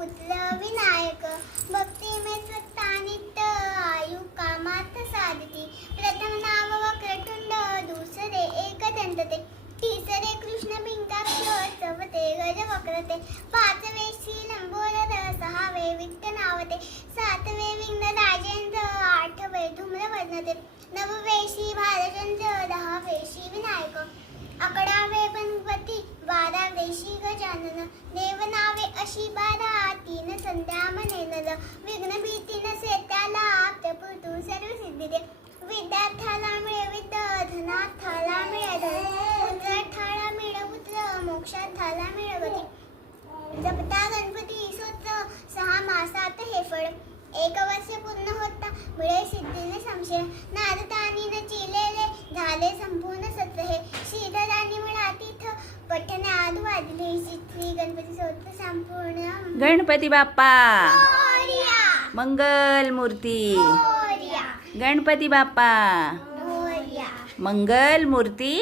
पुत्र विनायक भक्ती में स्वतः नित्य आयु कामात साधती प्रथम नाम वक्रतुंड दुसरे एकदंत ते तिसरे कृष्ण बिंगाक्ष चौथे गज वक्रते पाचवे श्री लंबोदर सहावे वित्त नावते सातवे विघ्न राजेंद्र आठवे धूम्रवर्णते नववे श्री भालचंद्र दहावे श्री विनायक अकरावे गणपती बारावे श्री गजानन देवनावे अशी बारा तीन संध्या म्हणे नर विघ्न भीती नसे त्याला आप्तपुरतू सर्व सिद्धी दे विद्यार्थ्याला मिळे विद्या धनार्थाला मिळे धन पुत्रार्थाला मिळे पुत्र मोक्षार्थाला मिळे गती जपता गणपती स्तोत्र 6 मासात हे फळ 1 वर्ष पूर्ण होता मिळे सिद्धीने संशय नारदानी रचिलेले झाले संपूर्ण सत्य हे श्रीधरांनी म्हणा तीर्थ पठण्यात वाजले श्री गणपती स्तोत्र संपूर्ण गणपती बाप्पा मोरया मंगल मूर्ती मोरया गणपती बाप्पा मोरया मंगल मूर्ती